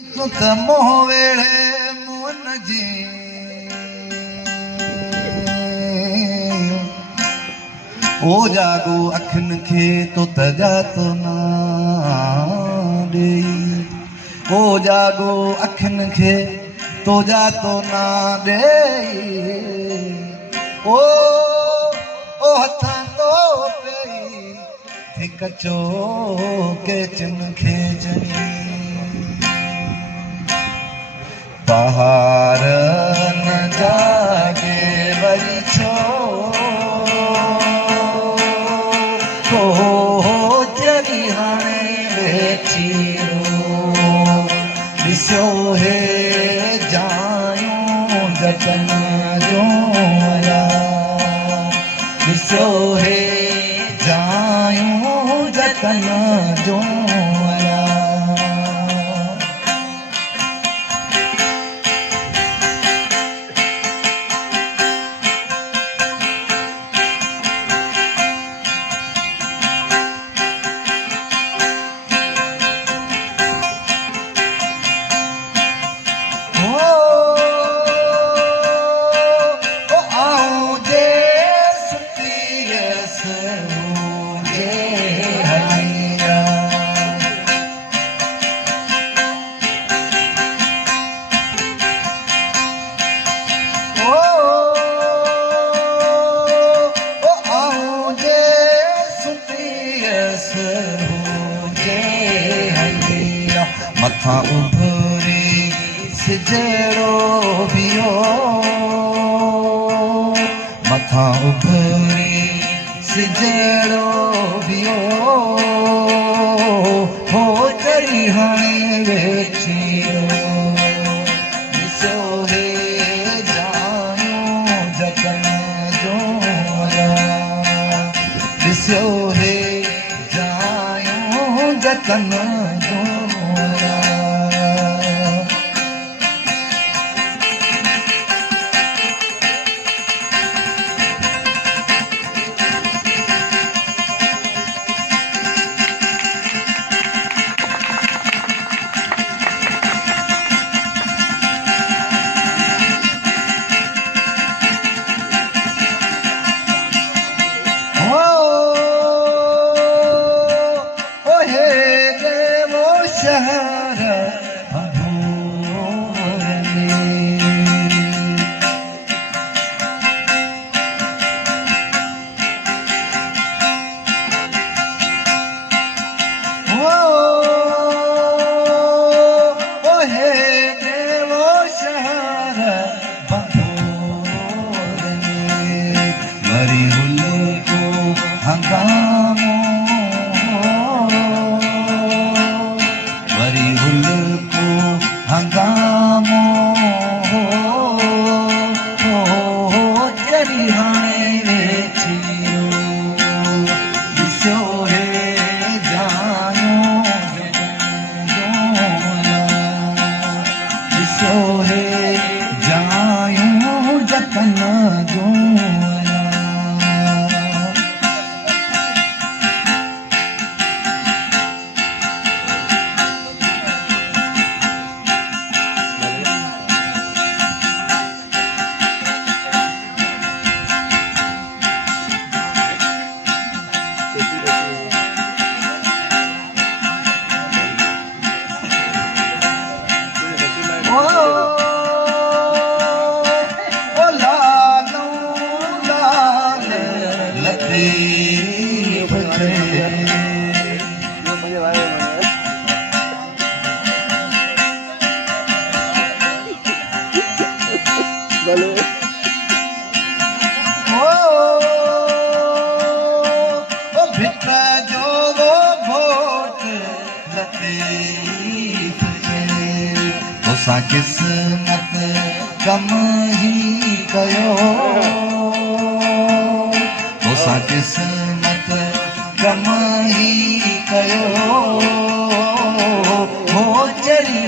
त मोह वेड़े मुअन जी ओ जागो अखियुनि खे तो तजा तो ना ॾेई ओ जागो अखियुनि खे तो जा तो ना ॾेई ओ हथां तो पई हिक चो के चिन खे चई बहार न जागे वरी छो जॾी हाणे वेठी ॾिसो हे जायूं जतन जो ॾिसो हे जायूं जतन जो मथां उभरी सिजड़ो बियो मथां उभरी सिजड़ो बियो हो चढ़ी हाणे वेठी ॾिसो हे जायूं जतन जो ॾिसो हे जायूं जतन जो तोसां किस्मत कम ही कयो तोसां किस्मत कम ही कयो हो चढ़ी